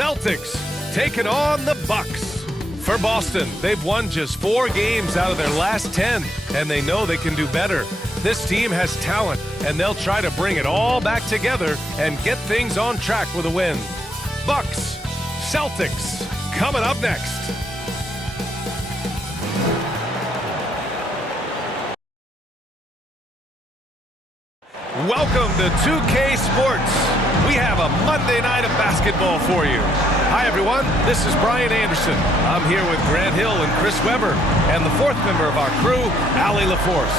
Celtics taking on the Bucks. For Boston, they've won just 4 games out of their last 10, and they know they can do better. This team has talent, and they'll try to bring it all back together and get things on track with a win. Bucks, Celtics, coming up next. Welcome to 2K Sports. We have a Monday night of basketball for you. Hi, everyone. This is Brian Anderson. I'm here with Grant Hill and Chris Webber, and the 4th member of our crew, Allie LaForce.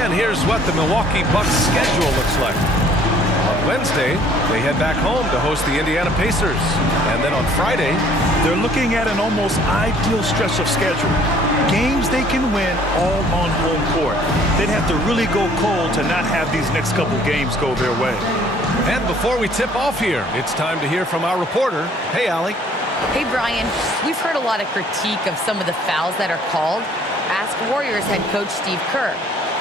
And here's what the Milwaukee Bucks schedule looks like. On Wednesday, they head back home to host the Indiana Pacers. And then on Friday, they're looking at an almost ideal stretch of schedule. Games they can win all on home court. They'd have to really go cold to not have these next couple games go their way. And before we tip off here, it's time to hear from our reporter. Hey, Allie. Hey, Brian. We've heard a lot of critique of some of the fouls that are called. Ask Warriors head coach Steve Kerr.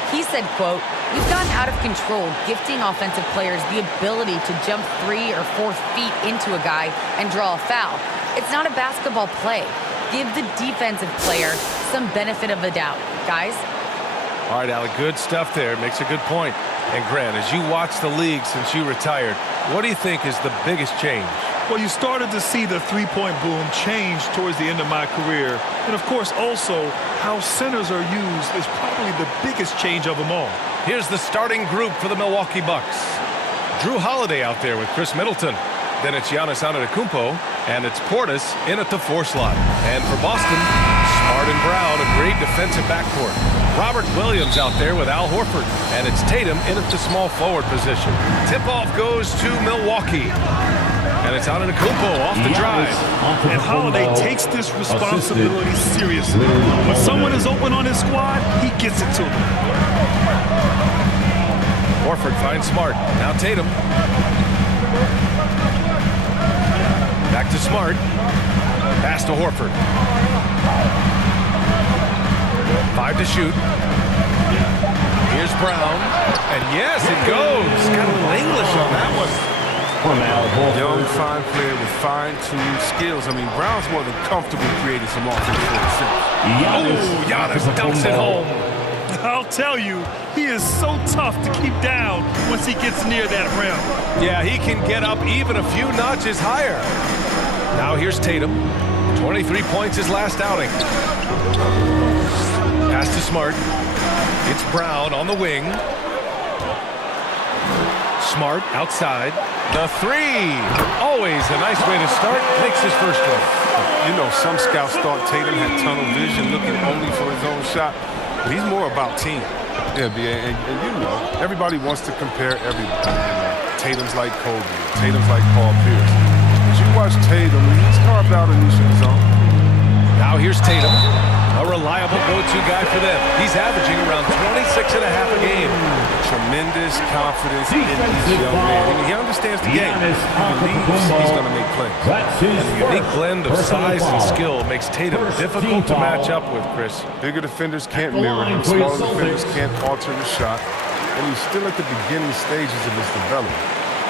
He said, quote, "We've gotten out of control, gifting offensive players the ability to jump 3 or 4 feet into a guy and draw a foul. It's not a basketball play. Give the defensive player some benefit of the doubt, guys." All right, Allie, good stuff there. Makes a good point. And Grant, as you watch the league since you retired, what do you think is the biggest change? Well, you started to see the three-point boom change towards the end of my career. And, of course, also how centers are used is probably the biggest change of them all. Here's the starting group for the Milwaukee Bucks. Drew Holiday out there with Chris Middleton. Then it's Giannis Antetokounmpo, and it's Portis in at the 4 slot. And for Boston, Smart and Brown, a great defensive backcourt. Robert Williams out there with Al Horford, and it's Tatum in at the small forward position. Tip-off goes to Milwaukee, and it's Antetokounmpo off the drive. And Holiday takes this responsibility seriously. When someone is open on his squad, he gets it to them. Horford finds Smart. Now Tatum. Back to Smart. Pass to Horford. 5 to shoot. Here's Brown. And yes, it goes. Got a little English on that one. Young, fine player with fine-tuned skills. I mean, Brown's more than comfortable creating some offense for himself. Oh, Giannis dumps it home. I'll tell you, he is so tough to keep down once he gets near that rim. Yeah, he can get up even a few notches higher. Now here's Tatum. 23 points his last outing. Pass to Smart. It's Brown on the wing. Smart outside. The 3. Always a nice way to start. Makes his first one. You know, some scouts thought Tatum had tunnel vision, looking only for his own shot. But he's more about team. Yeah, and you know, everybody wants to compare everybody. Tatum's like Kobe. Tatum's like Paul Pierce. As you watch Tatum, he's carved out a niche of his own. Now here's Tatum, a reliable go-to guy for them. He's averaging around 26.5 a game. Tremendous confidence in this young man. He understands the game. He believes he's going to make plays. And the unique blend of size and skill makes Tatum difficult to match up with, Chris. Bigger defenders can't mirror him. Smaller defenders can't alter his shot. And he's still at the beginning stages of his development.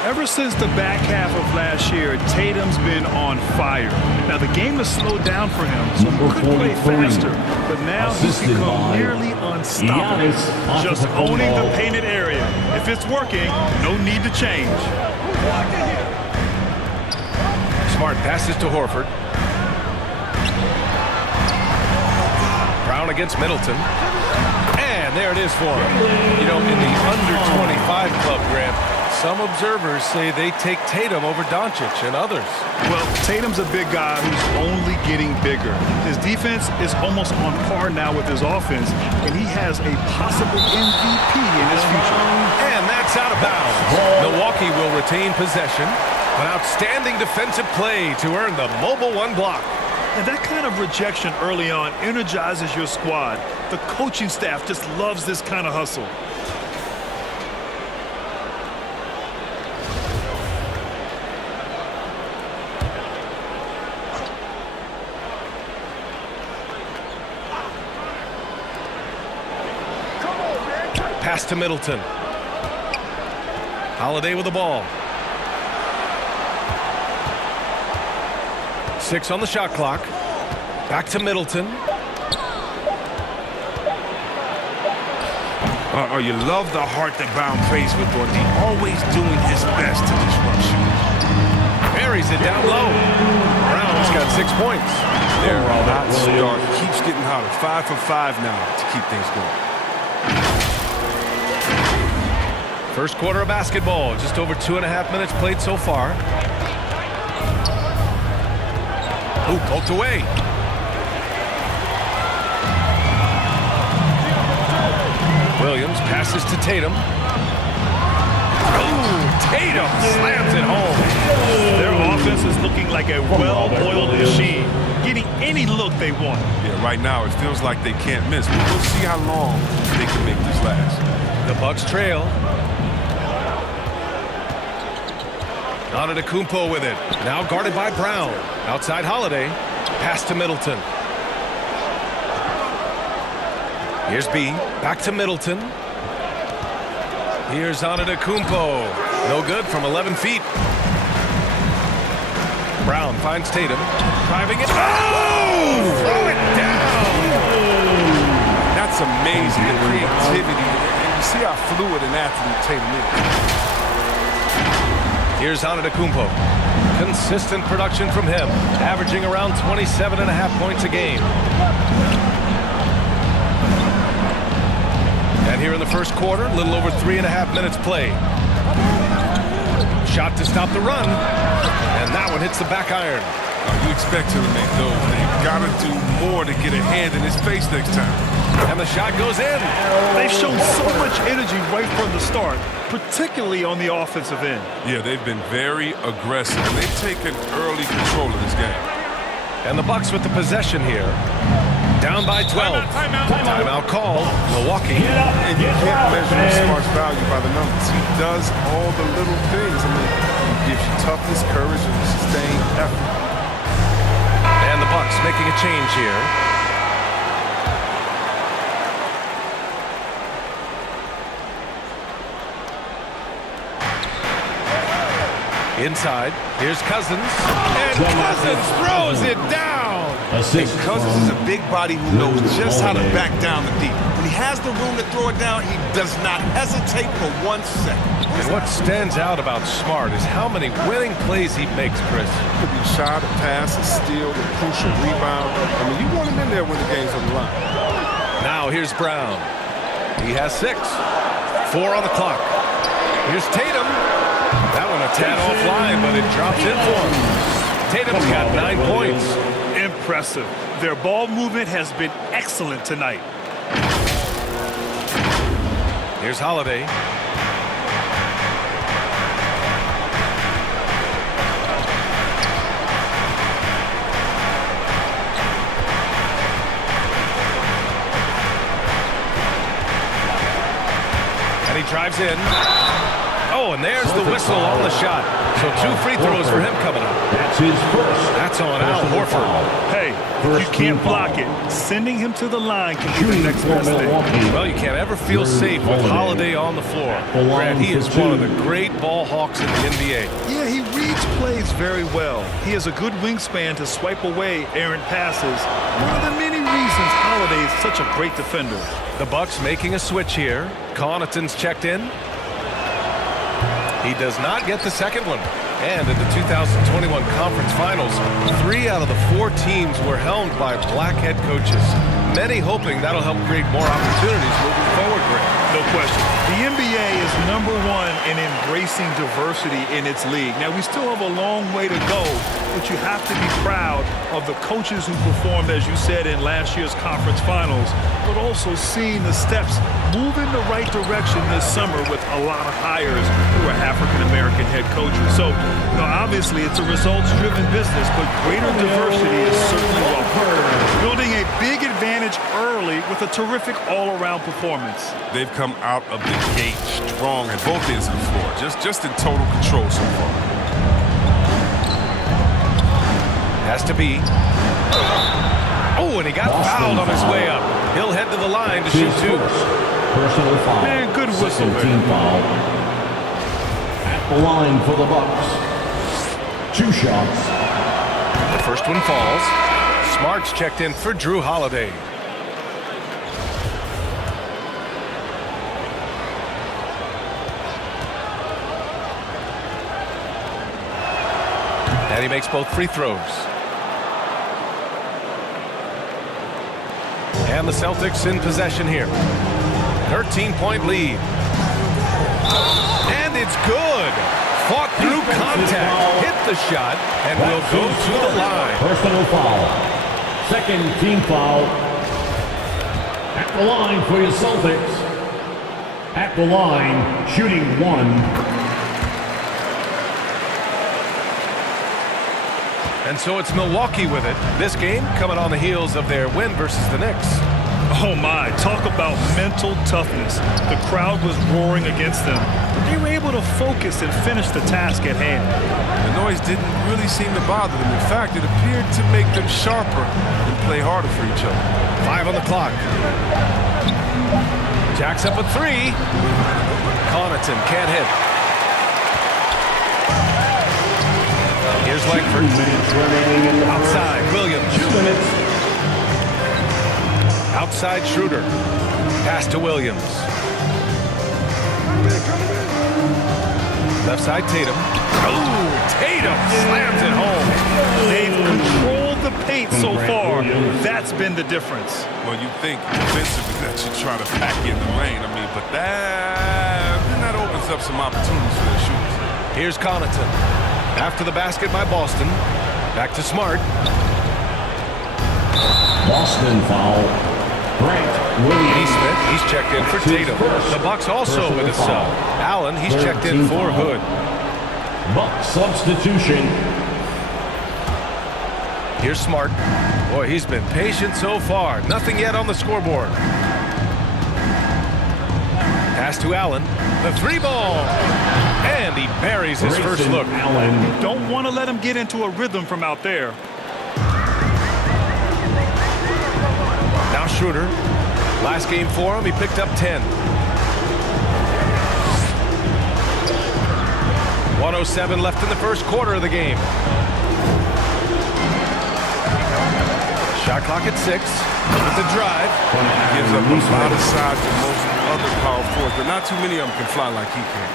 Ever since the back half of last year, Tatum's been on fire. Now, the game has slowed down for him, so he could play faster. But now he's become nearly unstoppable. Just owning the painted area. If it's working, no need to change. Smart passes to Horford. Brown against Middleton. And there it is for him. You know, in the under-25 club, Grant, some observers say they take Tatum over Doncic and others. Well, Tatum's a big guy who's only getting bigger. His defense is almost on par now with his offense, and he has a possible MVP in his future. And that's out of bounds. Milwaukee will retain possession. An outstanding defensive play to earn the mobile 1 block. And that kind of rejection early on energizes your squad. The coaching staff just loves this kind of hustle. Pass to Middleton. Holiday with the ball. 6 on the shot clock. Back to Middleton. You love the heart that Brown plays with, Dorothy. Always doing his best to disrupt you. Buries it down low. Brown's got 6 points. They're hot start. Keeps getting hotter. 5 for 5 now to keep things going. First quarter of basketball. Just over 2.5 minutes played so far. Ooh, poked away. Williams passes to Tatum. Ooh, Tatum slams it home. Their offense is looking like a well-oiled machine, getting any look they want. Yeah, right now it feels like they can't miss. We'll see how long they can make this last. The Bucks trail. Antetokounmpo with it. Now guarded by Brown. Outside Holiday. Pass to Middleton. Here's B. Back to Middleton. Here's Antetokounmpo. No good from 11 feet. Brown finds Tatum. Driving it. Oh! Throw it down! That's amazing, the creativity. And you see how fluid an athlete Tatum is. Here's Antetokounmpo. Consistent production from him, averaging around 27.5 points a game. And here in the first quarter, a little over 3.5 minutes played. Shot to stop the run, and that one hits the back iron. You expect him to make those. They've got to do more to get a hand in his face next time. And the shot goes in. They've shown so much energy right from the start, particularly on the offensive end. Yeah, they've been very aggressive, and they've taken early control of this game. And the Bucks with the possession here. Down by 12. Timeout call. Milwaukee. And you can't measure Smart's value by the numbers. He does all the little things. I mean, he gives you toughness, courage, and sustained effort. And the Bucks making a change here. Inside. Here's Cousins. And Cousins throws it down. And Cousins is a big body who knows just how to back down the deep. When he has the room to throw it down, he does not hesitate for 1 second. And what stands out about Smart is how many winning plays he makes, Chris. Could be a shot, a pass, a steal, a crucial rebound. I mean, you want him in there when the game's on the line. Now here's Brown. He has 6. 4 on the clock. Here's Tatum. That one a tad offline, but it drops in for him. Tatum's got 9 points. Impressive. Their ball movement has been excellent tonight. Here's Holiday. And he drives in. Oh, and there's the whistle on the shot. So 2 free throws for him coming up. That's his first. That's on Al Horford. Hey, if you can't block it, sending him to the line can be the next best thing. Well, you can't ever feel safe with Holiday on the floor. Brad, he is one of the great ball hawks in the NBA. Yeah, he reads plays very well. He has a good wingspan to swipe away errant passes. One of the many reasons Holiday is such a great defender. The Bucks making a switch here. Connaughton's checked in. He does not get the second one. And in the 2021 Conference Finals, 3 out of the 4 teams were helmed by black head coaches. Many hoping that'll help create more opportunities moving forward, Greg. No question. The NBA is #1 in embracing diversity in its league. Now, we still have a long way to go, but you have to be proud of the coaches who performed, as you said, in last year's Conference Finals, but also seeing the steps move in the right direction this summer with a lot of hires who are African-American head coaches. So, obviously, it's a results-driven business, but greater diversity is certainly welcome. Building a big advantage early with a terrific all-around performance. They've come out of the gate strong at both ends of the floor, just in total control so far. Has to be. Oh, and he got fouled on his way up. He'll head to the line to shoot 2. Personal foul. Man, good whistle there. Team foul. At the line for the Bucks. 2 shots. First one falls. Smart's checked in for Drew Holiday. And he makes both free throws. And the Celtics in possession here. 13-point lead. And it's good. Fought through contact, hit the shot, and will go to the line. Personal foul. Second team foul. At the line for your Celtics. At the line, shooting one. And so it's Milwaukee with it. This game coming on the heels of their win versus the Knicks. Oh my, talk about mental toughness. The crowd was roaring against them, but they were able to focus and finish the task at hand. The noise didn't really seem to bother them. In fact, it appeared to make them sharper and play harder for each other. 5 on the clock. Jacks up a 3. Connaughton can't hit. Here's Langford. Outside, Williams. 2 minutes. Outside, Schroeder. Pass to Williams. Left side, Tatum. Oh, Tatum slams it home. They've controlled the paint so far. That's been the difference. Well, you think defensively that you try to pack in the lane. But that opens up some opportunities for their shooters. Here's Connaughton. After the basket by Boston. Back to Smart. Boston foul. Grant Williams. Neesmith, he's checked in for Tatum. The Bucks also with a sub. Allen, he's checked in for Hood. Buck substitution. Here's Smart. Boy, he's been patient so far. Nothing yet on the scoreboard. Pass to Allen. The 3-ball. And he buries his first look. Allen. Don't want to let him get into a rhythm from out there. Now Schroeder. Last game for him, he picked up 10. 1:07 left in the first quarter of the game. Shot clock at 6. With the drive. He gives up a lot of size to most other power forwards, but not too many of them can fly like he can.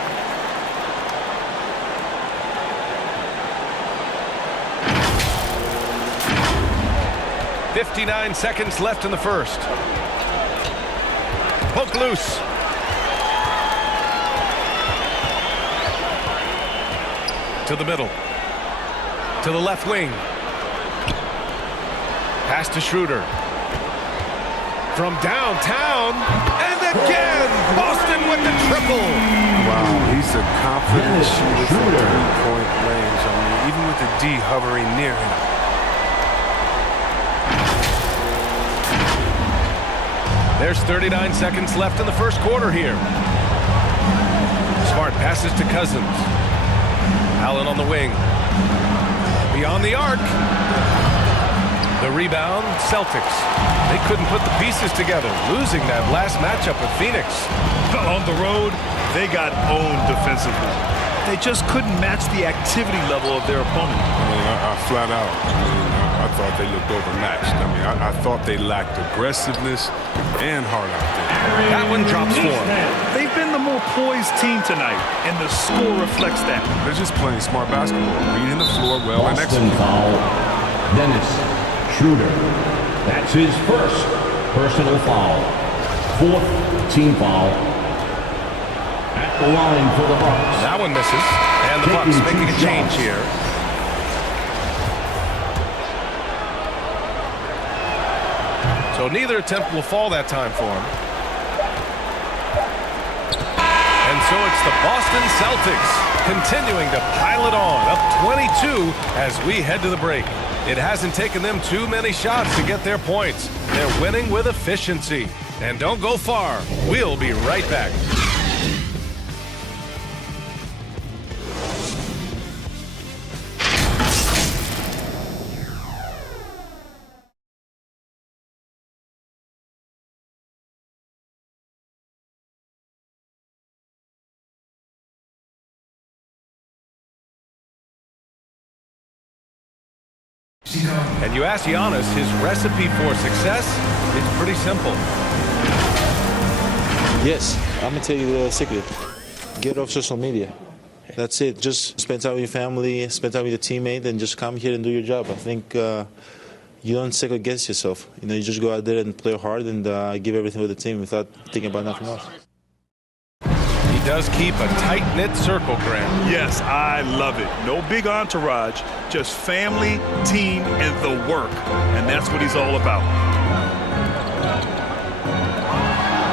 .59 seconds left in the first. Poke loose. To the middle. To the left wing. Pass to Schroeder. From downtown. And again, Boston with the triple. Wow, he's a confident shooter from three-point range. Even with the D hovering near him. There's 39 seconds left in the first quarter here. Smart passes to Cousins. Allen on the wing. Beyond the arc. The rebound, Celtics. They couldn't put the pieces together, losing that last matchup with Phoenix. On the road, they got owned defensively. They just couldn't match the activity level of their opponent. I flat out. I thought they looked overmatched. I thought they lacked aggressiveness and heart out there. That one drops for them. They've been the more poised team tonight, and the score reflects that. They're just playing smart basketball, reading the floor well and Boston executing. foul. Dennis Schroeder. That's his first personal foul. Fourth team foul. At the line for the Bucks. That one misses. And the Bucks making a change here. So neither attempt will fall that time for him. And so it's the Boston Celtics continuing to pile it on, up 22 as we head to the break. It hasn't taken them too many shots to get their points. They're winning with efficiency. And don't go far. We'll be right back. And you ask Giannis, his recipe for success, it's pretty simple. Yes, I'm going to tell you the secret. Get off social media. That's it. Just spend time with your family, spend time with your teammate, and just come here and do your job. I think you don't second guess yourself. You just go out there and play hard and give everything with the team without thinking about nothing else. He does keep a tight-knit circle, Grant. Yes, I love it. No big entourage, just family, team, and the work. And that's what he's all about.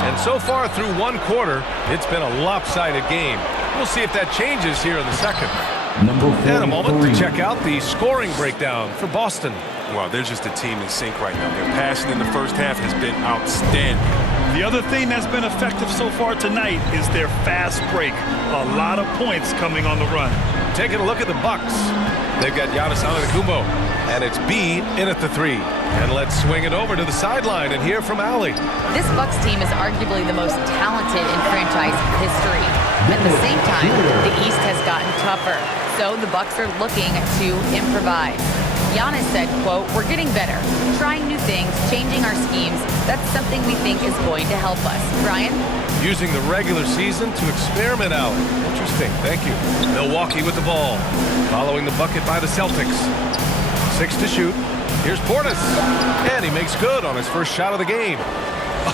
And so far through one quarter, it's been a lopsided game. We'll see if that changes here in the second. And a moment to check out the scoring breakdown for Boston. Well, they're just a team in sync right now. Their passing in the first half has been outstanding. The other thing that's been effective so far tonight is their fast break. A lot of points coming on the run. Taking a look at the Bucks. They've got Giannis Antetokounmpo, and it's B in at the 3. And let's swing it over to the sideline and hear from Allie. This Bucks team is arguably the most talented in franchise history. At the same time, the East has gotten tougher, so the Bucks are looking to improvise. Giannis said, quote, "We're getting better, trying new things, changing our schemes. That's something we think is going to help us." Brian? Using the regular season to experiment out. Interesting. Thank you. Milwaukee with the ball. Following the bucket by the Celtics. 6 to shoot. Here's Portis. And he makes good on his first shot of the game.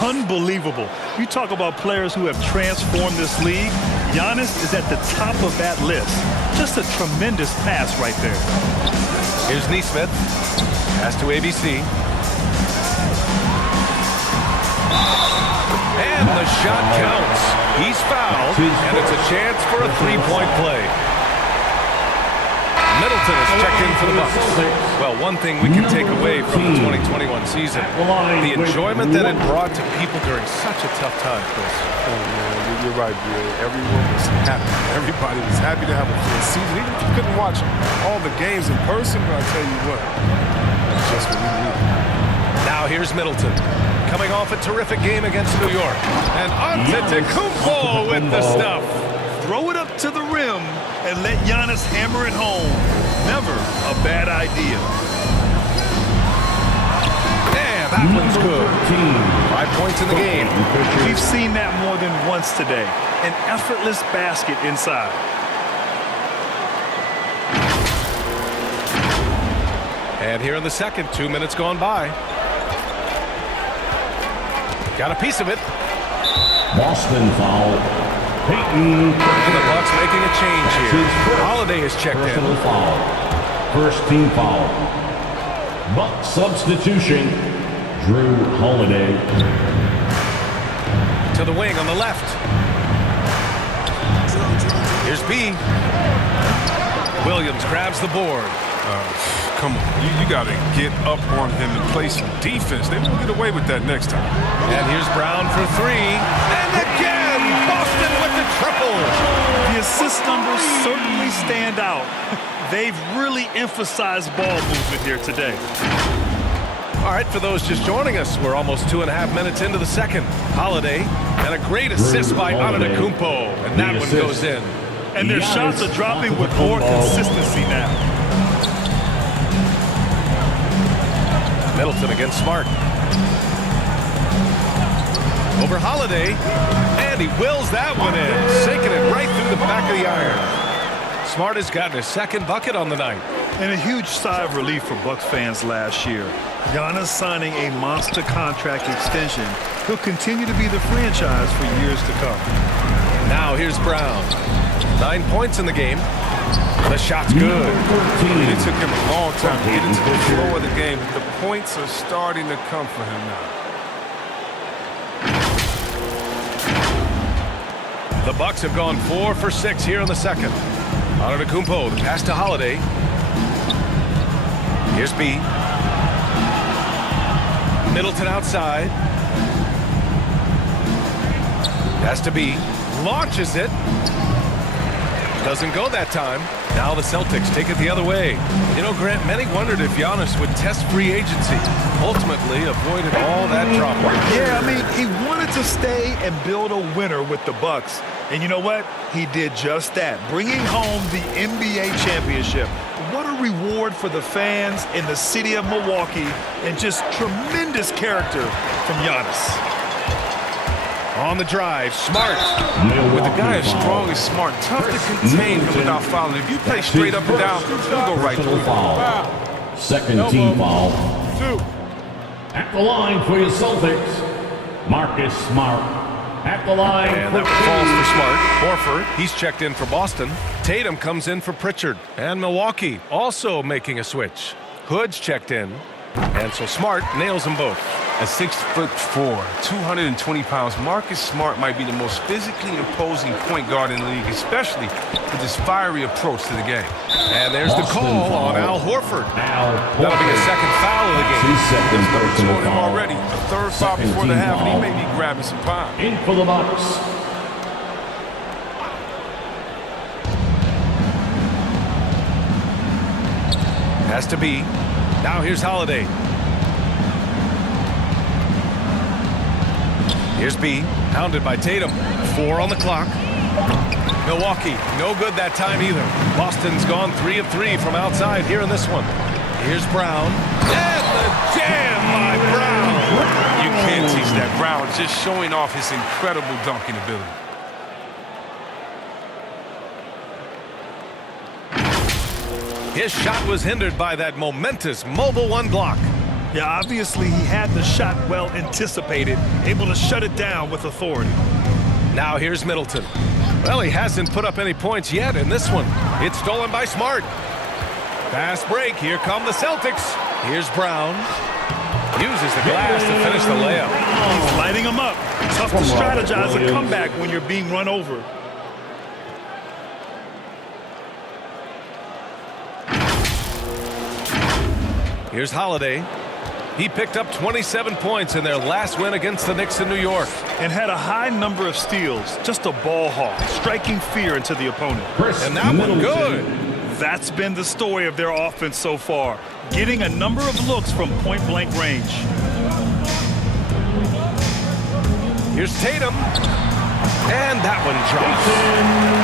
Unbelievable. You talk about players who have transformed this league. Giannis is at the top of that list. Just a tremendous pass right there. Here's Neesmith. Pass to ABC. And the shot counts. He's fouled, and it's a chance for a three-point play. Middleton is checked in for the Bucks. Well, one thing we can take away from the 2021 season, the enjoyment that it brought to people during such a tough time, Chris. Oh, man, you're right, B.A. Everyone was happy. Everybody was happy to have a full season. Even if you couldn't watch all the games in person, but I tell you what, that's just what we needed. Now here's Middleton, coming off a terrific game against New York. And Antetokounmpo with the stuff. Throw it up to the rim and let Giannis hammer it home. Never a bad idea. Yeah, that one's good. 5 points in the game. We've seen that more than once today. An effortless basket inside. And here in the second, 2 minutes gone by. Got a piece of it. Boston foul. Payton. And the Bucks making a change here. Holiday has checked Personal in. foul. First team foul. Bucks substitution. Drew Holiday. To the wing on the left. Here's B. Williams grabs the board. Come on, you got to get up on him and play some defense. They won't get away with that next time. And here's Brown for 3. And again, Boston with the triple. The assist numbers certainly stand out. They've really emphasized ball movement here today. All right, for those just joining us, we're almost 2.5 minutes into the second. Holiday and a great assist by Antetokounmpo, and that one goes in. And their shots are dropping with more consistency now. Middleton against Smart. Over Holiday, and he wills that one in, sinking it right through the back of the iron. Smart has gotten his second bucket on the night. And a huge sigh of relief for Bucks fans last year. Giannis signing a monster contract extension. He'll continue to be the franchise for years to come. Now here's Brown. 9 points in the game. The shot's good. It took him a long time to get into the flow of the game. The points are starting to come for him now. The Bucks have gone 4 for 6 here in the second. Antetokounmpo, the pass to Holiday. Here's B. Middleton outside. Pass to B. Launches it. Doesn't go that time. Now the Celtics take it the other way. You know, Grant, many wondered if Giannis would test free agency. Ultimately avoided all that drama. Yeah, I mean, he wanted to stay and build a winner with the Bucks. And you know what? He did just that, bringing home the NBA championship. What a reward for the fans in the city of Milwaukee, and just tremendous character from Giannis. On the drive, Smart. With the guy as strong as Smart, tough to contain him without fouling. If you play straight up and down, he'll go right through Personal you. foul. Second team foul. At the line for your Celtics, Marcus Smart. At the line And for that falls for Smart. Horford, he's checked in for Boston. Tatum comes in for Pritchard. And Milwaukee also making a switch. Hood's checked in. And so Smart nails them both. At 6'4", 220 pounds, Marcus Smart might be the most physically imposing point guard in the league, especially with his fiery approach to the game. And there's the call on Al Horford. That'll be a second foul of the game. His second personal Scored him foul. already. A third foul Second before the team half, and he foul. may be grabbing some pine. In for the Bucks. Has to be. Now here's Holiday. Here's B, pounded by Tatum. 4 on the clock. Milwaukee, no good that time either. Boston's gone 3 of 3 from outside here in this one. Here's Brown. And the jam by Brown. You can't teach that. Brown just showing off his incredible dunking ability. His shot was hindered by that momentous mobile one block. Yeah, obviously he had the shot well anticipated, able to shut it down with authority. Now here's Middleton. Well, he hasn't put up any points yet in this one. It's stolen by Smart. Fast break. Here come the Celtics. Here's Brown. Uses the glass to finish the layup. He's lighting them up. Tough to strategize a comeback when you're being run over. Here's Holiday. He picked up 27 points in their last win against the Knicks in New York. And had a high number of steals. Just a ball hawk, striking fear into the opponent. And that one good. That's been the story of their offense so far. Getting a number of looks from point-blank range. Here's Tatum. And that one drops.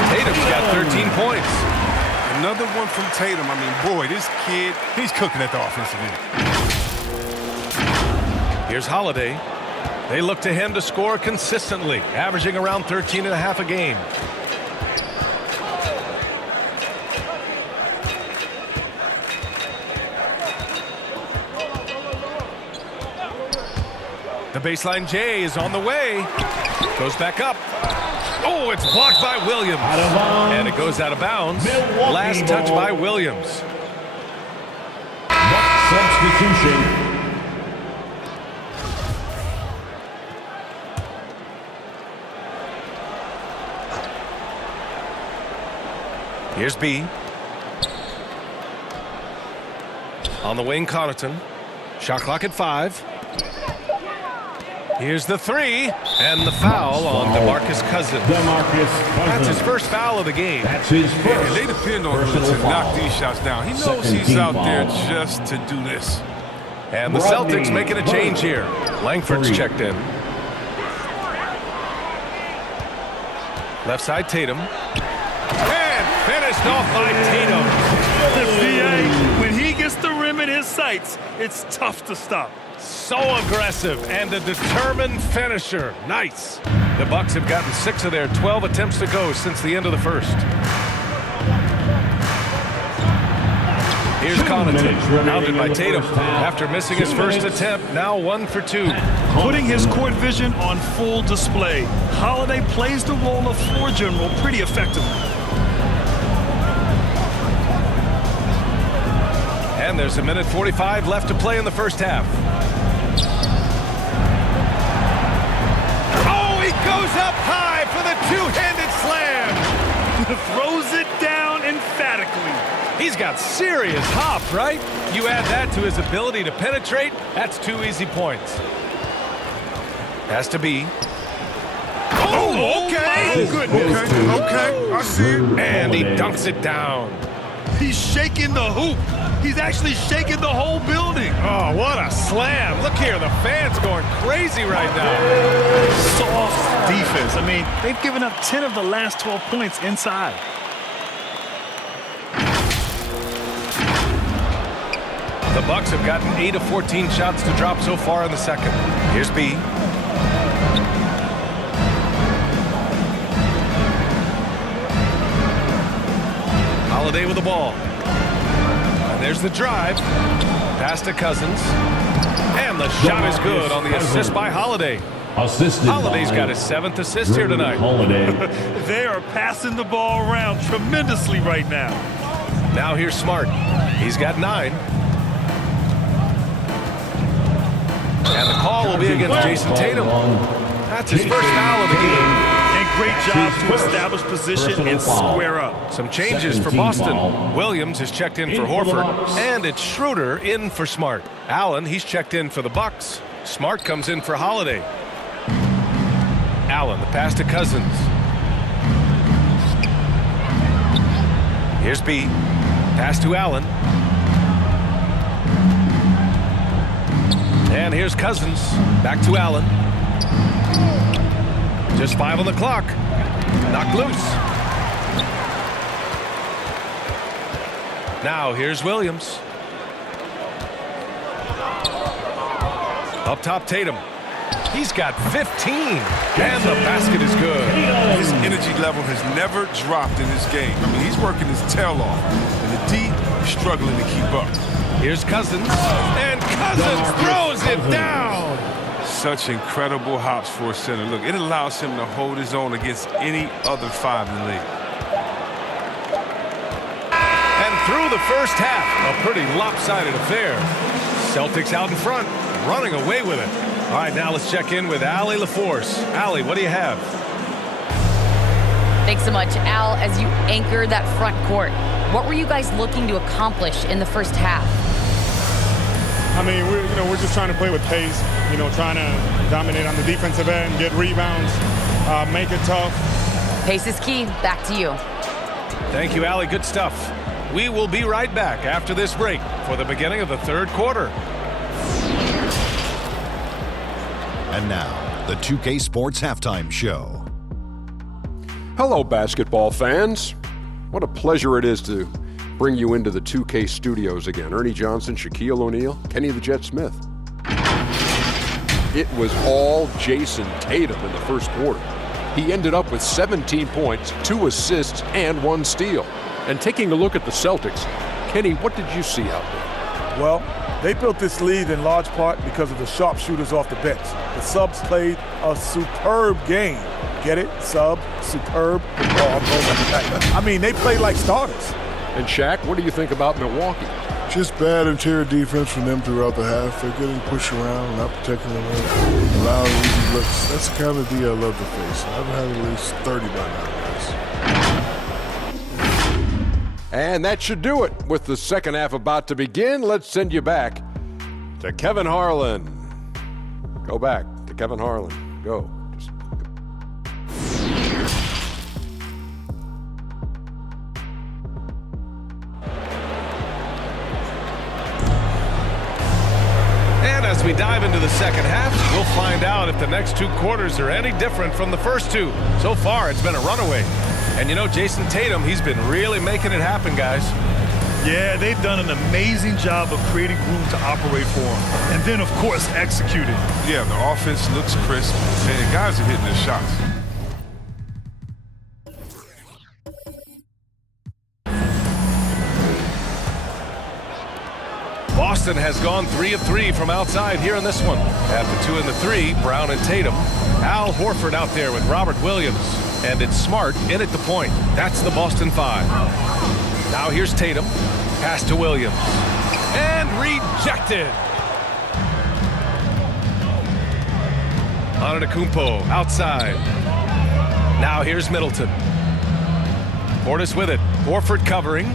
Tatum's got 13 points. Another one from Tatum. I mean, boy, this kid, he's cooking at the offensive end. Here's Holiday. They look to him to score consistently, averaging around 13 and a half a game. The baseline J is on the way. Goes back up. Oh, it's blocked by Williams. And it goes out of bounds. Last touch by Williams. Substitution. Here's B. On the wing, Connaughton. Shot clock at 5. Here's the 3. And the foul on DeMarcus Cousins. That's his first foul of the game. That's his first. And they depend on him to knock these shots down. He knows Second he's team out there foul. just to do this. And the Celtics making a change here. Langford's checked in. Left side, Tatum. And finished off by Tatum. When he gets the rim in his sights, it's tough to stop. So aggressive and a determined finisher. Nice. The Bucks have gotten 6 of their 12 attempts to go since the end of the first. Here's Connaughton, pounded by Tatum. After missing his first attempt, now 1 for 2. Putting his court vision on full display. Holiday plays the role of floor general pretty effectively. And there's 1:45 left to play in the first half. Oh, he goes up high for the two-handed slam. Throws it down emphatically. He's got serious hop, right? You add that to his ability to penetrate, that's 2 easy points. Has to be. Oh, okay. Goodness. Okay, I see it. And he dunks it down. He's shaking the hoop. He's actually shaking the whole building. Oh, what a slam. Look here, the fans going crazy right now. Soft defense. I mean, they've given up 10 of the last 12 points inside. Bucks have gotten 8 of 14 shots to drop so far in the second. Here's B. Holiday with the ball. And there's the drive. Pass to Cousins. And the shot is good on the assist by Holiday. Holiday's got his 7th assist here tonight. They are passing the ball around tremendously right now. Now here's Smart. He's got 9. And the call will be against Jason Tatum. That's his first foul of the game. And great job to establish position and square up. Some changes for Boston. Williams is checked in for Horford. And it's Schroeder in for Smart. Allen, he's checked in for the Bucks. Smart comes in for Holiday. Allen, the pass to Cousins. Here's B. Pass to Allen. And here's Cousins. Back to Allen. Just 5 on the clock. Knocked loose. Now here's Williams. Up top, Tatum. He's got 15. And the basket is good. His energy level has never dropped in this game. I mean, he's working his tail off. And the D is struggling to keep up. Here's Cousins. And Cousins throws it down. Such incredible hops for a center. Look, it allows him to hold his own against any other 5 in the league. And through the first half, a pretty lopsided affair. Celtics out in front, running away with it. All right, now let's check in with Allie LaForce. Allie, what do you have? Thanks so much, Al. As you anchor that front court, what were you guys looking to accomplish in the first half? I mean, we're just trying to play with pace, trying to dominate on the defensive end, get rebounds, make it tough. Pace is key. Back to you. Thank you, Allie. Good stuff. We will be right back after this break for the beginning of the third quarter. And now, the 2K Sports Halftime Show. Hello, basketball fans. What a pleasure it is to bring you into the 2K studios again. Ernie Johnson, Shaquille O'Neal, Kenny the Jet Smith. It was all Jason Tatum in the first quarter. He ended up with 17 points, 2 assists, and 1 steal. And taking a look at the Celtics, Kenny, what did you see out there? Well, they built this lead in large part because of the sharpshooters off the bench. The subs played a superb game. Get it? Sub, superb. I mean, they played like starters. And Shaq, what do you think about Milwaukee? Just bad interior defense from them throughout the half. They're getting pushed around, not protecting the rim, allowing easy looks. That's the kind of D I love to face. I've had at least 30 by now, guys. And that should do it. With the second half about to begin, let's send you back to Kevin Harlan. Go back to Kevin Harlan. Go. And as we dive into the second half, we'll find out if the next 2 quarters are any different from the first 2. So far, it's been a runaway. And Jason Tatum, he's been really making it happen, guys. Yeah, they've done an amazing job of creating room to operate for him. And then, of course, executing. Yeah, the offense looks crisp, and guys are hitting their shots. Boston has gone 3 of 3 from outside here in this one. At the 2 and the 3, Brown and Tatum. Al Horford out there with Robert Williams. And it's Smart in at the point. That's the Boston 5. Now here's Tatum. Pass to Williams. And rejected. Antetokounmpo outside. Now here's Middleton. Portis with it. Horford covering.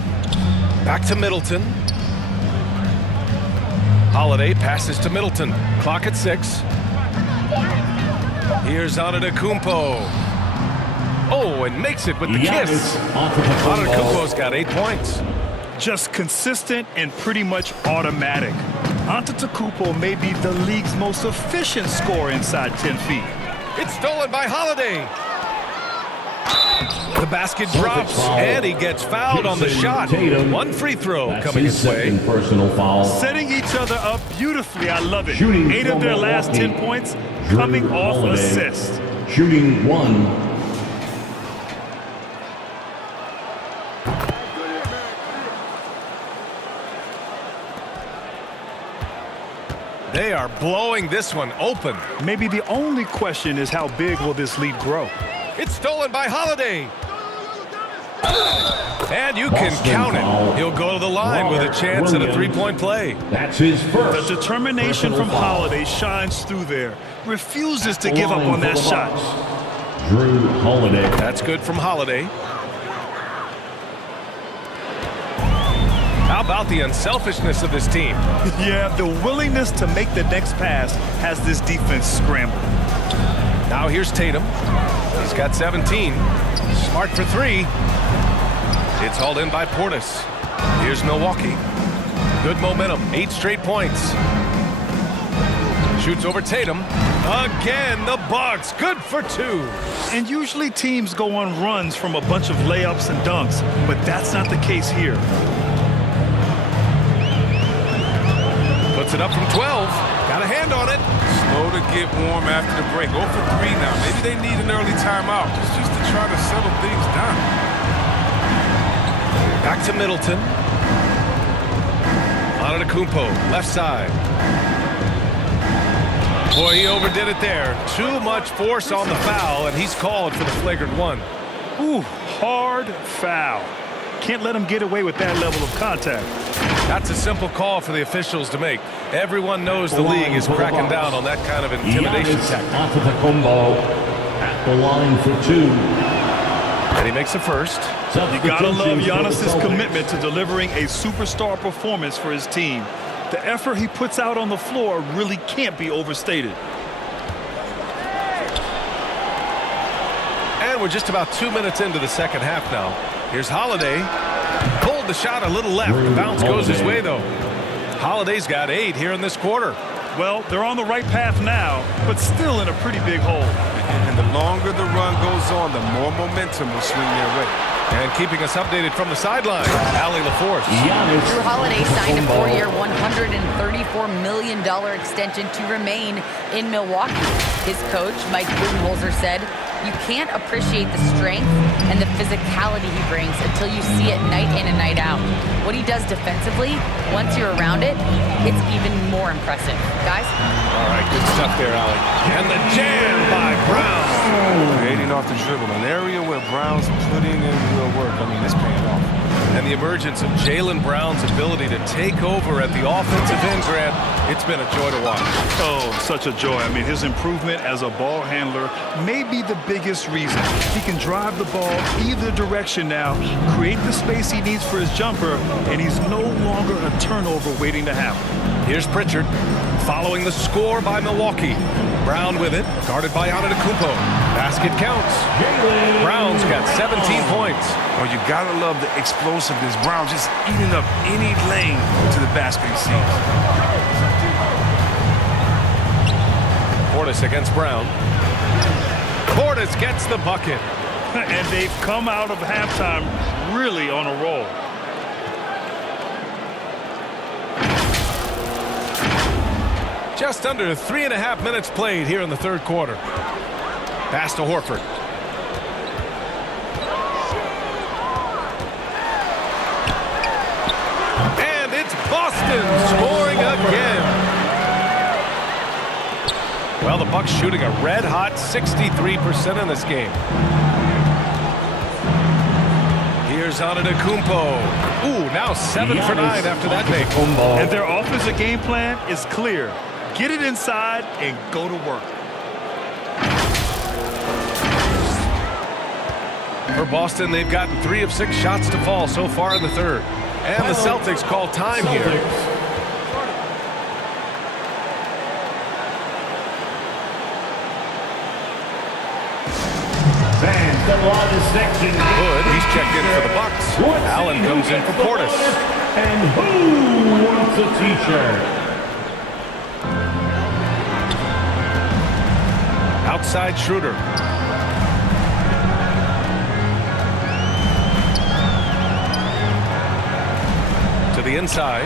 Back to Middleton. Holiday passes to Middleton. Clock at 6. Here's Antetokounmpo. Oh, and makes it with the kiss. Antetokounmpo's got 8 points. Just consistent and pretty much automatic. Antetokounmpo may be the league's most efficient scorer inside 10 feet. It's stolen by Holiday. The basket drops, and he gets fouled on the shot. One free throw coming his way. Personal foul. Setting each other up beautifully. I love it. Shooting 8 of their last 10 points coming off assists. Shooting 1. They are blowing this one open. Maybe the only question is how big will this lead grow? It's stolen by Holiday. And you can count it. He'll go to the line with a chance at a three-point play. That's his first. The determination from Holiday shines through there. Refuses to give up on that shot. Drew Holiday. That's good from Holiday. How about the unselfishness of this team? Yeah, the willingness to make the next pass has this defense scrambled. Now here's Tatum. He's got 17. Smart for three. It's hauled in by Portis. Here's Milwaukee. Good momentum. 8 straight points. Shoots over Tatum. Again, the Bucks. Good for 2. And usually teams go on runs from a bunch of layups and dunks, but that's not the case here. Puts it up from 12. Got a hand on it. Slow to get warm after the break. 0 for 3 now. Maybe they need an early timeout just to try to settle things down. Back to Middleton. Antetokounmpo, left side. Boy, he overdid it there. Too much force on the foul, and he's called for the flagrant one. Ooh, hard foul. Can't let him get away with that level of contact. That's a simple call for the officials to make. Everyone knows the league is cracking down on that kind of intimidation tactic. Antetokounmpo at the line for 2. And he makes the first. You gotta love Giannis's commitment to delivering a superstar performance for his team. The effort he puts out on the floor really can't be overstated. And we're just about 2 minutes into the second half now. Here's Holiday. Pulled the shot a little left. The bounce goes his way, though. Holiday's got 8 here in this quarter. Well, they're on the right path now, but still in a pretty big hole. And the longer the run goes on, the more momentum will swing their way. And keeping us updated from the sideline, Allie LaForce. Drew Holiday signed a 4-year, $134 million extension to remain in Milwaukee. His coach, Mike Budenholzer, said, "You can't appreciate the strength and the physicality he brings until you see it night in and night out. What he does defensively, once you're around it, it's even more impressive." Guys? All right, good stuff there, Allie. And the jam by Brown. Creating off the dribble, an area where Brown's putting in real work. I mean, it's paying off. And the emergence of Jaylen Brown's ability to take over at the offensive end, Grant, it's been a joy to watch. Oh, such a joy. I mean, his improvement as a ball handler may be the biggest reason. He can drive the ball either direction now, create the space he needs for his jumper, and he's no longer a turnover waiting to happen. Here's Pritchard, following the score by Milwaukee. Brown with it, guarded by Antetokounmpo. Basket counts. Brown's got 17 points. Oh, you gotta love the explosiveness. Brown just eating up any lane to the basket he sees. Portis against Brown. Portis gets the bucket. And they've come out of halftime really on a roll. Just under 3.5 minutes played here in the third quarter. Pass to Horford. And it's Boston scoring again. Well, the Bucks shooting a red-hot 63% in this game. Here's Antetokounmpo. Ooh, now 7 for 9 after that make. And their offensive game plan is clear. Get it inside and go to work. For Boston, they've gotten 3 of 6 shots to fall so far in the third. And the Celtics call time here. Hood, he's checked in for the Bucks. Allen comes in for Portis. And who wants a t-shirt? Outside Schroeder. the inside.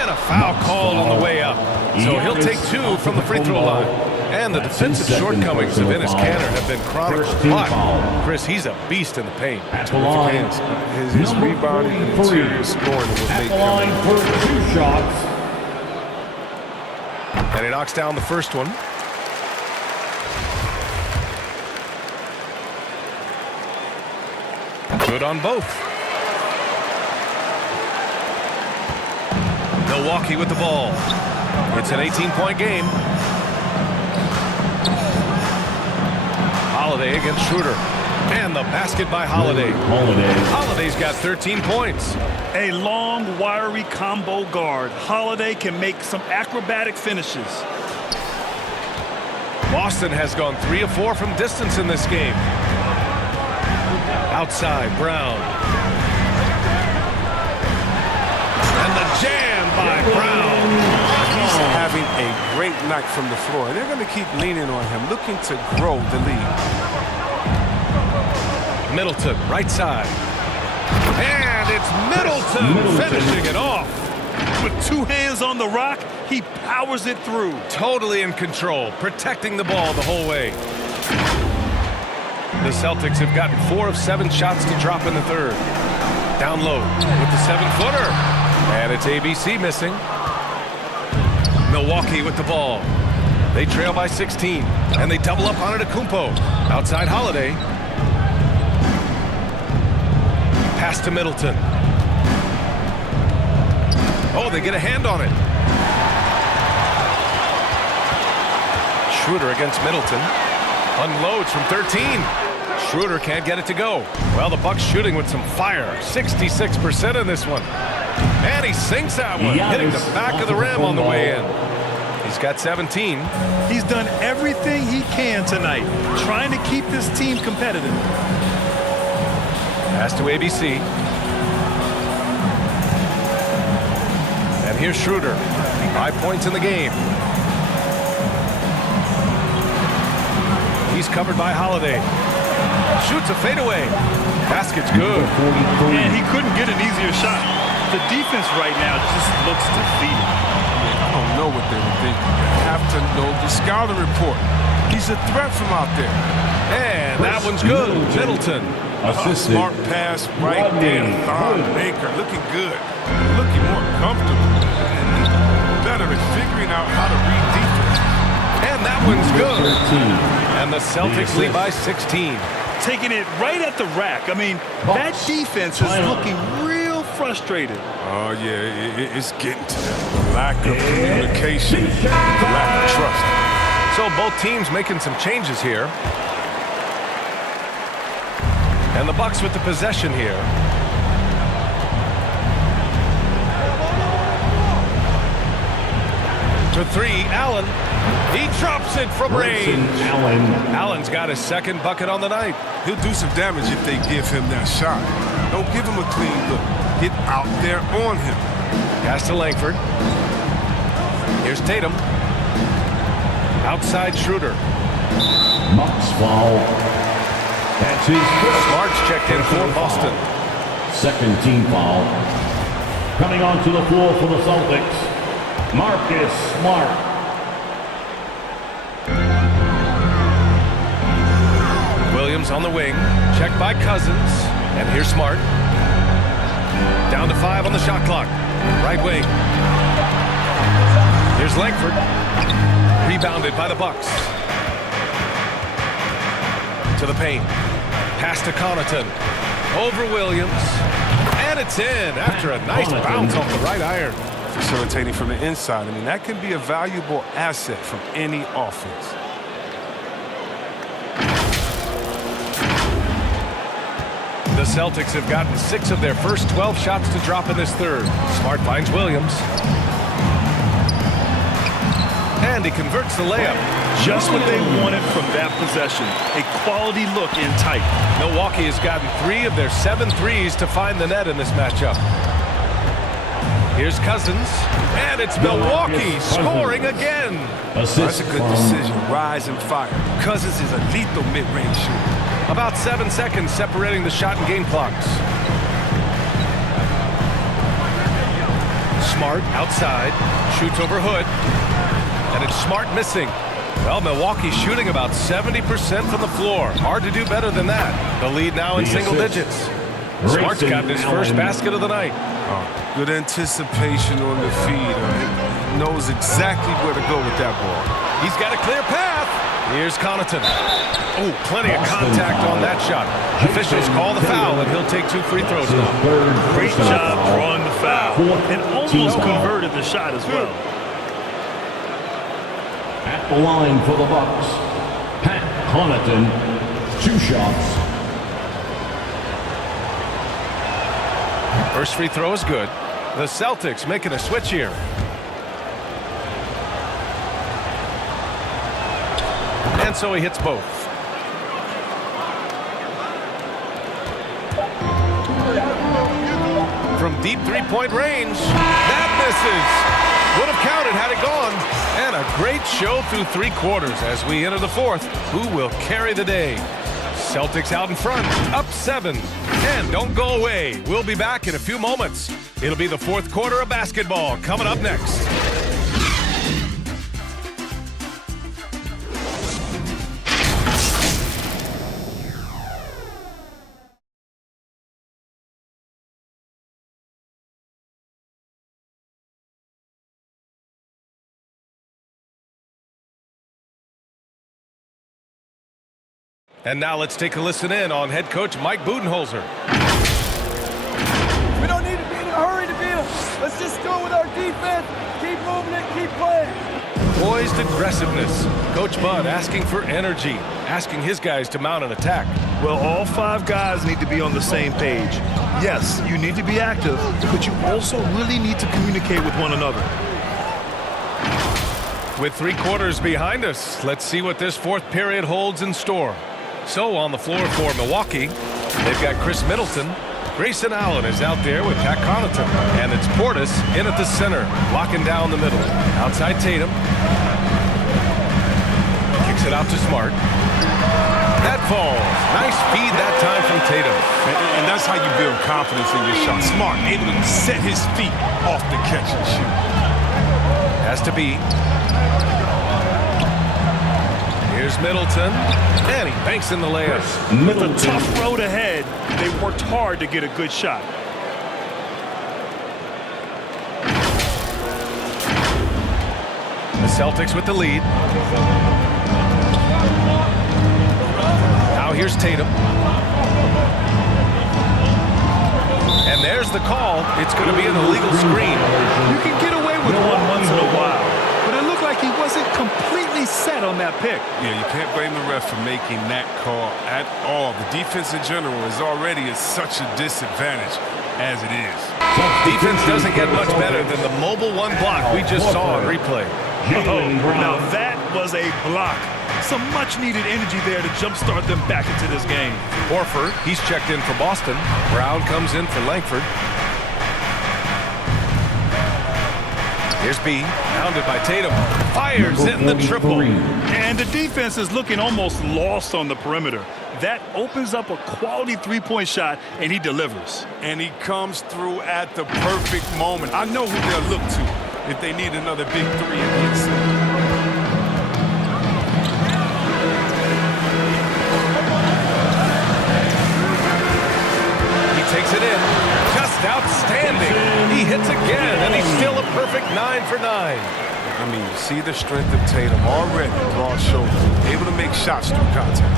And a foul called on the way up. So he'll take 2 from the free throw line. And the defensive shortcomings of Enes Kanter have been chronicled. But, Chris, he's a beast in the paint. His rebounding and interior scoring was made line for 2 shots. And he knocks down the first one. Good on both. Milwaukee with the ball. It's an 18-point game. Holiday against Schroeder. And the basket by Holiday. Holiday's got 13 points. A long, wiry combo guard. Holiday can make some acrobatic finishes. Boston has gone 3 of 4 from distance in this game. Outside, Brown. And the jam by Brown. He's having a great night from the floor. They're going to keep leaning on him, looking to grow the lead. Middleton, right side. And it's Middleton finishing it off. With 2 hands on the rock, he powers it through. Totally in control, protecting the ball the whole way. The Celtics have gotten 4 of 7 shots to drop in the third. Down low with the 7-footer. And it's ABC missing. Milwaukee with the ball. They trail by 16. And they double up on Antetokounmpo. Outside Holiday. Pass to Middleton. Oh, they get a hand on it. Schroeder against Middleton. Unloads from 13. Schroeder can't get it to go. Well, the Bucks shooting with some fire. 66% in this one. And he sinks that one, hitting the back of the rim on the way in. He's got 17. He's done everything he can tonight, trying to keep this team competitive. Pass to ABC. And here's Schroeder. 5 points in the game. He's covered by Holiday. Shoots a fadeaway. Basket's good. And he couldn't get an easier shot. The defense right now just looks defeated. I don't know what they were thinking. You have to know the scouting report. He's a threat from out there. And that one's good. Middleton. Smart pass right there. Thon Maker looking good. Looking more comfortable. Better at figuring out how to read defense. And that one's good. And the Celtics lead by 16. Taking it right at the rack. I mean, that defense is looking real frustrated. Oh, yeah, it's getting to them. Lack of communication, the lack of trust. So both teams making some changes here. And the Bucks with the possession here. To 3, Allen. He drops it from range. Allen's got his second bucket on the night. He'll do some damage if they give him that shot. Don't give him a clean look. Get out there on him. Pass to Langford. Here's Tatum. Outside Schroeder. Bucks foul. That's his first. Smart's checked in for Boston. Second team foul. Coming onto the floor for the Celtics, Marcus Smart. Williams on the wing. Checked by Cousins. And here's Smart. Down to 5 on the shot clock. Right wing. Here's Langford. Rebounded by the Bucks. To the paint. Pass to Connaughton. Over Williams. And it's in after a nice bounce off the right iron. Facilitating from the inside. I mean, that can be a valuable asset from any offense. The Celtics have gotten 6 of their first 12 shots to drop in this third. Smart finds Williams. And he converts the layup. Just what they wanted from that possession. A quality look in tight. Milwaukee has gotten 3 of their 7 threes to find the net in this matchup. Here's Cousins. And it's Milwaukee scoring again. That's a good decision. Rise and fire. Cousins is a lethal mid-range shooter. About 7 seconds separating the shot and game clocks. Smart outside, shoots over Hood, and it's Smart missing. Well, Milwaukee shooting about 70% from the floor. Hard to do better than that. The lead now in single digits. Smart's got his first basket of the night. Good anticipation on the feed. Knows exactly where to go with that ball. He's got a clear path. Here's Connaughton. Oh, plenty of contact on that shot. Officials call the foul, and he'll take 2 free throws now. Great job drawing the foul. And almost converted the shot as well. At the line for the Bucks, Pat Connaughton, 2 shots. First free throw is good. The Celtics making a switch here. And so he hits both. From deep three-point range, that misses. Would have counted had it gone. And a great show through 3 quarters as we enter the 4th. Who will carry the day? Celtics out in front, up 7. And don't go away. We'll be back in a few moments. It'll be the 4th quarter of basketball coming up next. And now let's take a listen in on head coach Mike Budenholzer. We don't need to be in a hurry to beat them. Let's just go with our defense. Keep moving it, keep playing. Poised aggressiveness. Coach Bud asking for energy, asking his guys to mount an attack. Well, all 5 guys need to be on the same page. Yes, you need to be active, but you also really need to communicate with one another. With 3 quarters behind us, let's see what this 4th period holds in store. So on the floor for Milwaukee, they've got Chris Middleton. Grayson Allen is out there with Pat Connaughton. And it's Portis in at the center, locking down the middle. Outside Tatum. Kicks it out to Smart. That falls. Nice feed that time from Tatum. And that's how you build confidence in your shot. Smart, able to set his feet off the catch and shoot. Has to be. Here's Middleton, and he banks in the layup. With a tough road ahead, they worked hard to get a good shot. The Celtics with the lead. Now here's Tatum. And there's the call. It's going to be an illegal screen. You can get away with one once in a while, but it looked like he wasn't completely set on that pick. Yeah, you can't blame the ref for making that call at all. The defense in general is already at such a disadvantage as it is. Defense doesn't get much better than the mobile 1 block we just saw on replay. Oh, now that was a block. Some much-needed energy there to jumpstart them back into this game. Horford, he's checked in for Boston. Brown comes in for Langford. Here's B, pounded by Tatum. Fires in the triple. And the defense is looking almost lost on the perimeter. That opens up a quality 3-point shot, and he delivers. And he comes through at the perfect moment. I know who they'll look to if they need another big 3 in the inside. Takes it in. Just outstanding. He hits again, and he's still a perfect 9 for 9. I mean, you see the strength of Tatum already. Broad shoulder. Able to make shots through contact.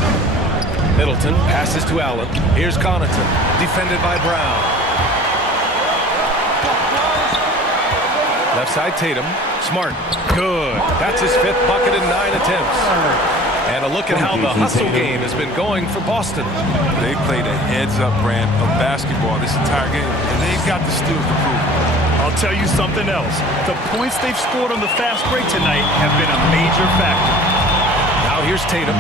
Middleton passes to Allen. Here's Connaughton. Defended by Brown. Left side Tatum. Smart. Good. That's his 5th bucket in 9 attempts. And a look at how the hustle game has been going for Boston. They played a heads-up brand of basketball this entire game, and they've got the steals to prove it. I'll tell you something else. The points they've scored on the fast break tonight have been a major factor. Now here's Tatum.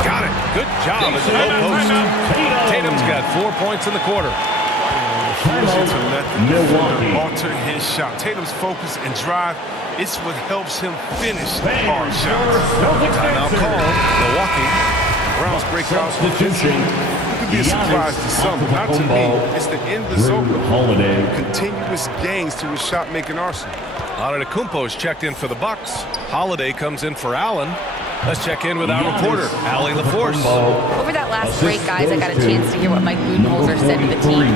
Got it. Good job at the low post. Tatum's got 4 points in the quarter. Forcing to let the defender alter his shot. Tatum's focus and drive, it's what helps him finish hard shots. Timeout called. Milwaukee. Browns break out. Substitution. might be a surprise to some, but not to me. It's the end result Holiday. of continuous gains to his shot-making arsenal. Antetokounmpo's checked in for the Bucks. Holiday comes in for Allen. Let's check in with our reporter, Allie LaForce. Over that last break, guys, I got a chance to hear what Mike Budenholzer said to the team.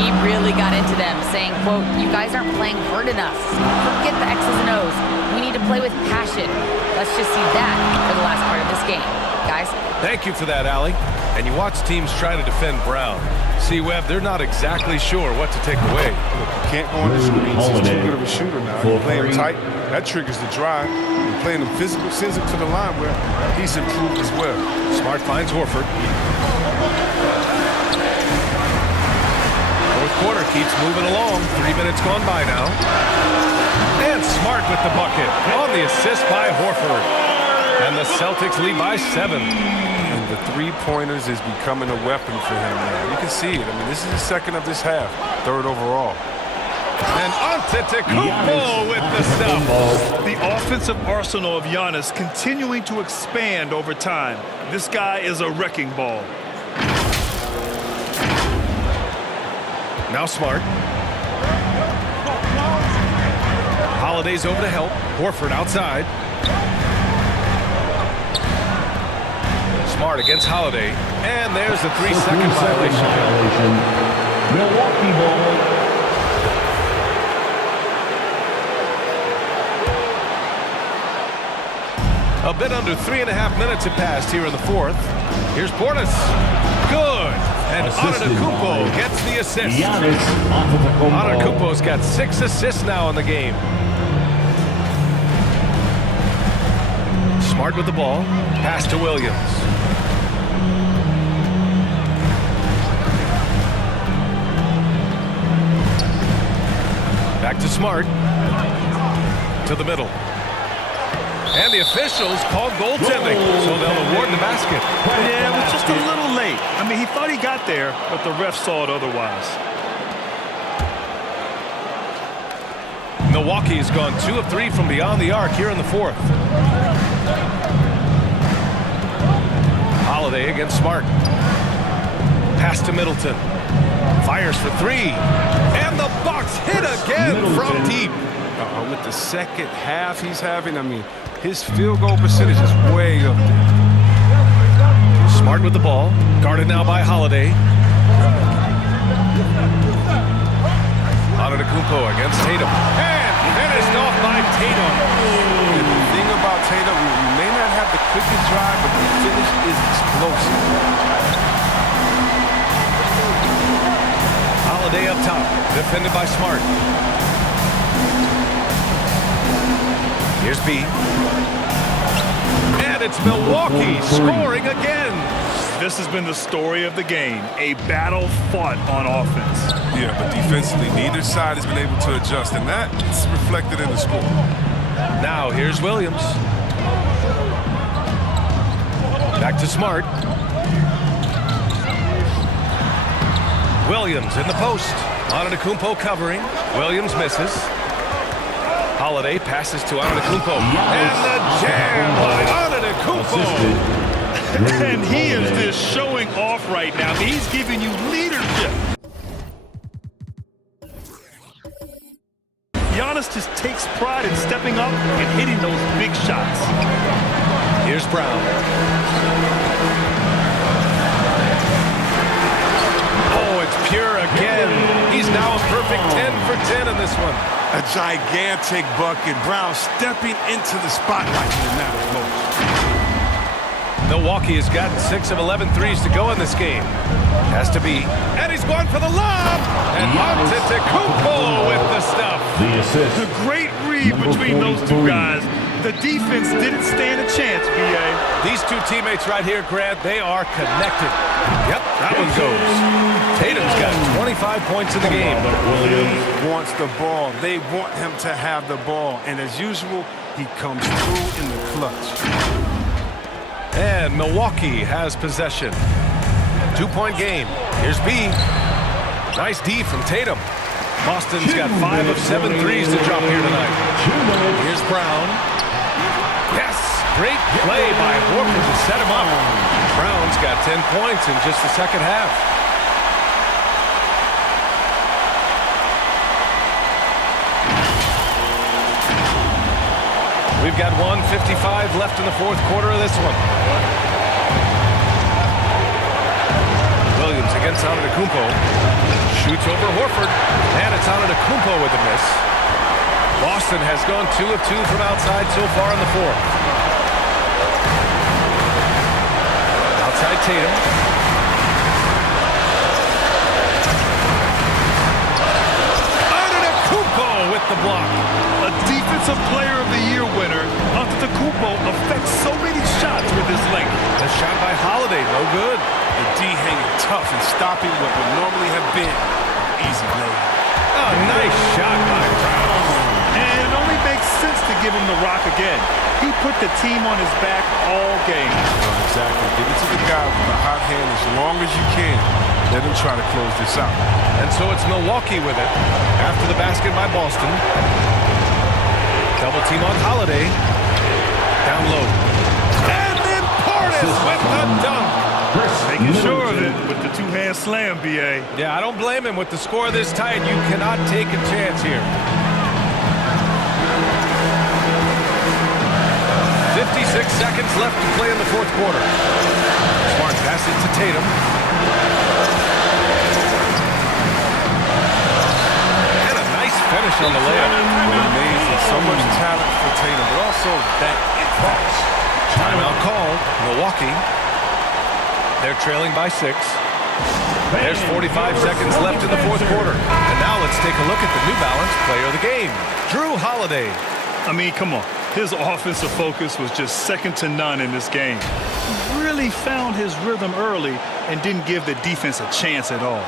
He really got into them, saying, quote, "You guys aren't playing hard enough. Forget the X's and O's. We need to play with passion. Let's just see that for the last part of this game, guys." Thank you for that, Allie. And you watch teams try to defend Brown. See, Webb, they're not exactly sure what to take away. Look, you can't go on the screens. He's too good of a shooter now. You play him tight, that triggers the drive. You're playing him physical, sends him to the line where he's improved as well. Smart finds Horford. Fourth quarter keeps moving along. 3 minutes gone by now. And Smart with the bucket on the assist by Horford. And the Celtics lead by 7. And the three-pointers is becoming a weapon for him now. You can see it. I mean, this is the second of this half, third overall. And Antetokounmpo with the stuff. The offensive arsenal of Giannis continuing to expand over time. This guy is a wrecking ball. Now Smart. Holiday's over to help. Horford outside. Smart against Holiday. And there's the 3-second violation. Milwaukee ball. A bit under 3.5 minutes have passed here in the fourth. Here's Portis. Good. And Antetokounmpo gets the assist. Antetokounmpo's got 6 assists now in the game. Smart with the ball. Pass to Williams. Back to Smart. To the middle. And the officials called goaltending, so they'll award the basket. Yeah, it was just a little late. I mean, he thought he got there, but the ref saw it otherwise. Milwaukee has gone 2 of 3 from beyond the arc here in the fourth. Holiday against Smart. Pass to Middleton. Fires for 3. And the Bucks hit again from deep. With the second half he's having, I mean, his field goal percentage is way up there. Smart with the ball. Guarded now by Holiday. Antetokounmpo against Tatum. And finished off by Tatum. And the thing about Tatum, we may not have the quickest drive, but the finish is explosive. Holiday up top. Defended by Smart. Here's B. And it's Milwaukee scoring again. This has been the story of the game. A battle fought on offense. Yeah, but defensively, neither side has been able to adjust, and that's reflected in the score. Now here's Williams. Back to Smart. Williams in the post. Antetokounmpo covering. Williams misses. Holiday passes to Antetokounmpo. And the jam by Antetokounmpo. And he is just showing off right now. He's giving you leadership. Giannis just takes pride in stepping up and hitting those big shots. Here's Brown. Oh, it's pure again. He's now a perfect 10 for 10 in this one. A gigantic bucket. Brown stepping into the spotlight in that close. Milwaukee has gotten 6 of 11 threes to go in this game. Has to be. And he's going for the lob. And Antetokounmpo with the stuff. The assist. The great read between those two guys. The defense didn't stand a chance, B.A. These two teammates right here, Grant, they are connected. Yep, that one goes. Tatum's got 25 points in the game. He wants the ball. They want him to have the ball. And as usual, he comes through in the clutch. And Milwaukee has possession. 2-point game. Here's B. Nice D from Tatum. Boston's got 5 of 7 threes to drop here tonight. Here's Brown. Yes, great play by Horford to set him up. Brown's He's got 10 points in just the second half. We've got 1:55 left in the fourth quarter of this one. Williams against Antetokounmpo. Shoots over Horford. And it's Antetokounmpo with a miss. Boston has gone 2 of 2 from outside so far in the fourth. Outside Tatum. Antetokounmpo with the block. A Defensive Player of the Year winner, Antetokounmpo affects so many shots with his length. A shot by Holiday, no good. The D hanging tough and stopping what would normally have been easy play. Oh, nice shot by Brown. And it only makes sense to give him the rock again. He put the team on his back all game. Exactly. Give it to the guy with a hot hand as long as you can. Let him try to close this out. And so it's Milwaukee with it. After the basket by Boston. Double team on Holiday. Down low. And then Portis with the dunk. Making sure of it with the two-hand slam, B.A. Yeah, I don't blame him. With the score this tight, you cannot take a chance here. 56 seconds left to play in the fourth quarter. Smart pass it to Tatum. And a nice finish on the layup. Amazing. So much talent for Tatum, but also that impact. Timeout call. Milwaukee. They're trailing by 6. There's 45 seconds left in the fourth quarter. And now let's take a look at the New Balance player of the game, Drew Holiday. I mean, come on. His offensive focus was just second to none in this game. He really found his rhythm early and didn't give the defense a chance at all.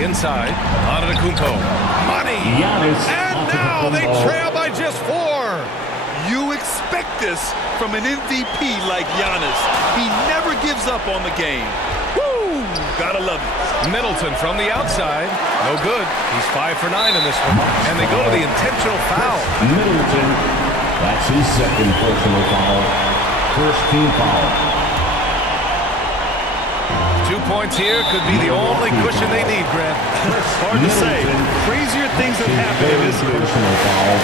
Inside, Antetokounmpo. Money! And now they trail by just 4. You expect this from an MVP like Giannis. He never gives up on the game. Woo! Gotta love it. Middleton from the outside. No good. He's 5 for 9 in this one. And they go to the intentional foul. Middleton, that's his second personal foul. First team foul. 2 points here could be the only cushion they need, Grant. Hard to say. Crazier things have happened in this league. Personal foul.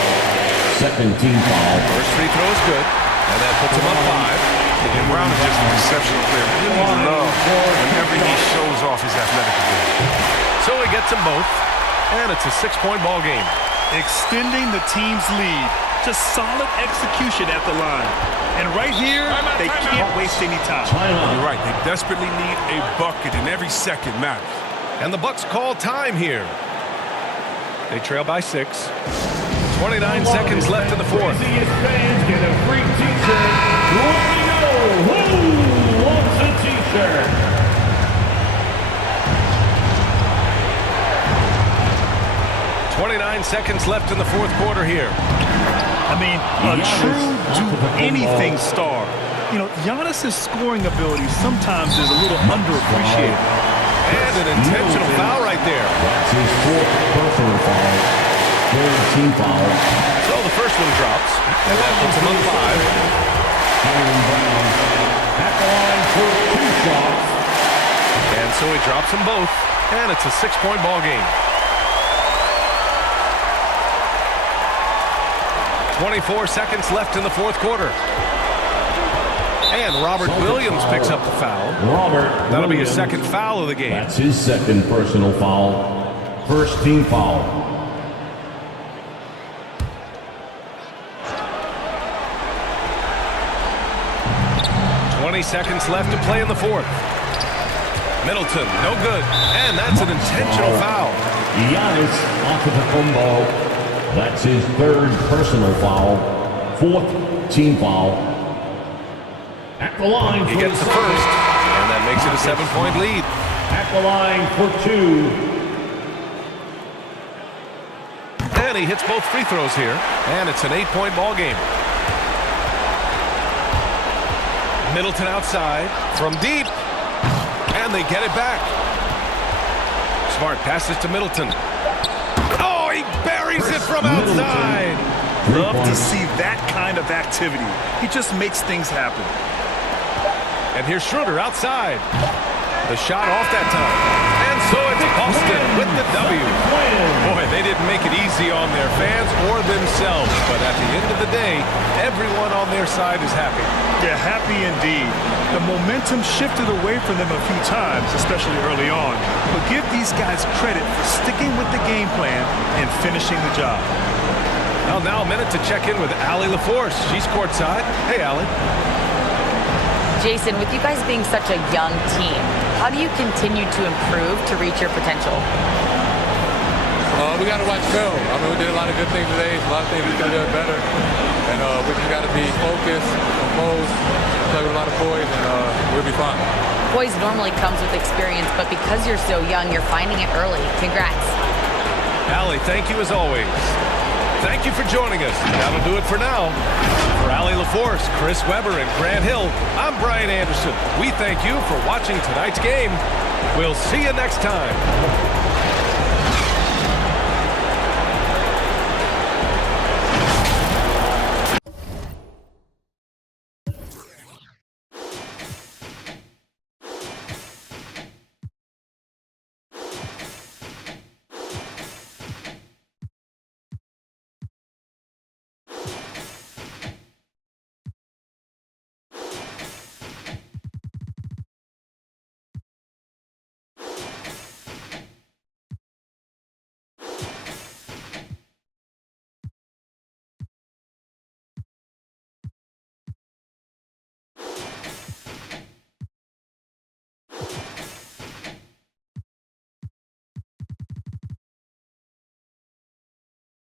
Second team foul. First free throw is good. And that puts him up 5. And Brown is just an exceptional player. Really love whenever he shows off his athletic ability. So he gets them both. And it's a 6-point ball game. Extending the team's lead. Just solid execution at the line. And right here, they can't waste any time. You're right. They desperately need a bucket, and every second matters. And the Bucks call time here. They trail by 6. 29 seconds left in the fourth. Craziest fans get a free t-shirt. Let me know who wants a t-shirt. 29 seconds left in the fourth quarter here. I mean, a true do-anything star. You know, Giannis' scoring ability sometimes is a little underappreciated. And an intentional foul right there. That's his fourth personal foul. Third team foul. So the first one drops. And that puts him on 5. Brown at the line for 2 shots. And so he drops them both. And it's a 6-point ball game. 24 seconds left in the fourth quarter. And Robert Williams picks up the foul. That'll be his second foul of the game. That's his second personal foul. First team foul. Seconds left to play in the fourth. Middleton, no good. And that's an intentional foul. Giannis Antetokounmpo. That's his third personal foul. Fourth team foul. At the line. He gets the first. And that makes it a 7-point lead. At the line for 2. And he hits both free throws here. And it's an 8-point ball game. Middleton outside from deep. And And they get it back. Smart passes to Middleton. Oh, he buries it from outside. Love to see that kind of activity. He just makes things happen. And here's Schroeder outside. The shot off that time. And so it's Boston with the W. Boy, they didn't make it easy on their fans or themselves. But at the end of the day, everyone on their side is happy. Yeah, happy indeed. The momentum shifted away from them a few times, especially early on. But give these guys credit for sticking with the game plan and finishing the job. Well, now a minute to check in with Allie LaForce. She's courtside. Hey, Allie. Jason, with you guys being such a young team, how do you continue to improve to reach your potential? We got to watch film. I mean, we did a lot of good things today. A lot of things we could have done better. And we just got to be focused, composed, play with a lot of poise, and we'll be fine. Poise normally comes with experience, but because you're so young, you're finding it early. Congrats. Allie, thank you as always. Thank you for joining us. That'll do it for now. For Allie LaForce, Chris Webber, and Grant Hill, I'm Brian Anderson. We thank you for watching tonight's game. We'll see you next time.